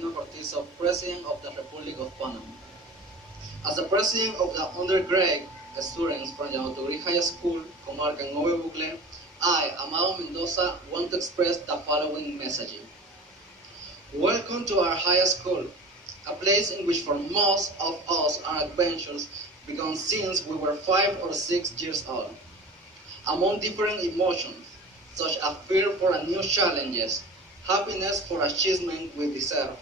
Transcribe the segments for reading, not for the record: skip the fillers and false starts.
Laurentino Cortizo, President of the Republic of Panama. As the President of the undergrad students from Llano Tuguri High School, Comarca Nuevo Bucle, I, Amado Mendoza, want to express the following messaging. Welcome to our high school, a place in which for most of us our adventures began since we were 5 or 6 years old. Among different emotions, such as fear for a new challenges, happiness for achievement we deserve,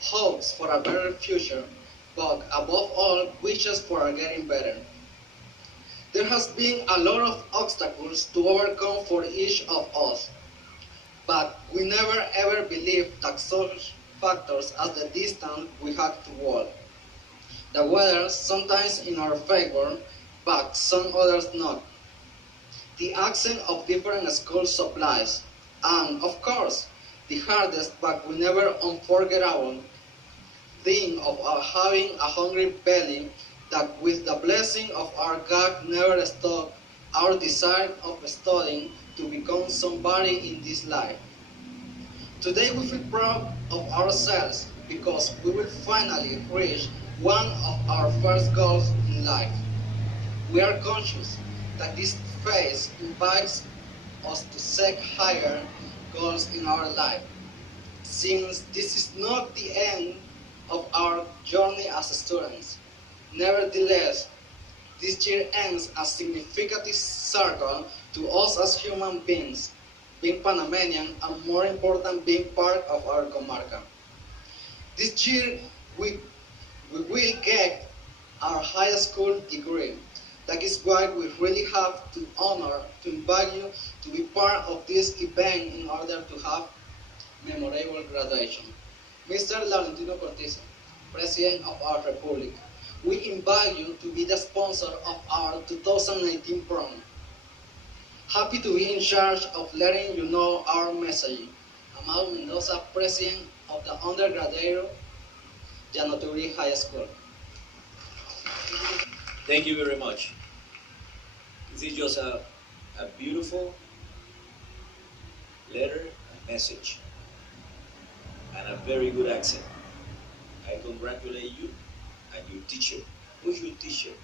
hopes for a better future, but above all, wishes for getting better. There has been a lot of obstacles to overcome for each of us, but we never ever believed that such factors as the distance we had to walk. The weather sometimes in our favor, but some others not. The accent of different school supplies, and of course, the hardest but we never unforgettable thing of having a hungry belly that with the blessing of our God never stopped our desire of studying to become somebody in this life. Today we feel proud of ourselves because we will finally reach one of our first goals in life. We are conscious that this phase invites us to set higher goals in our life, since this is not the end of our journey as students. Nevertheless, this year ends a significant circle to us as human beings, being Panamanian and more important being part of our comarca. This year we will get our high school degree. That is why we really have to honor, to invite you to be part of this event in order to have memorable graduation. Mr. Laurentino Cortizo, President of our Republic, we invite you to be the sponsor of our 2019 prom. Happy to be in charge of letting you know our messaging. Amado Mendoza, President of the undergraduate Llano Tuguri High School. Thank you very much. This is just a beautiful letter and message, and a very good accent. I congratulate you and your teacher. Who's your teacher?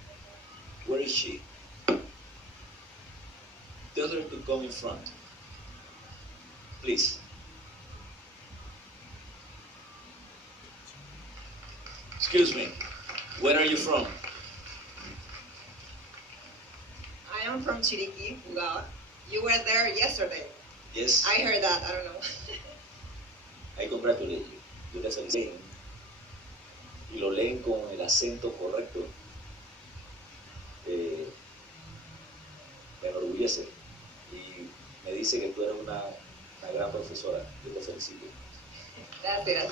Where is she? Tell her to come in front. Please. Excuse me. Where are you from? I am from Chiriquí, Bugao. You were there yesterday. Yes. I heard that, I don't know. I congratulate you. Yo les felicito. Y lo leen con el acento correcto. Me enorgullece. Y me dice que tú eres una gran profesora. Yo te felicito. Gracias.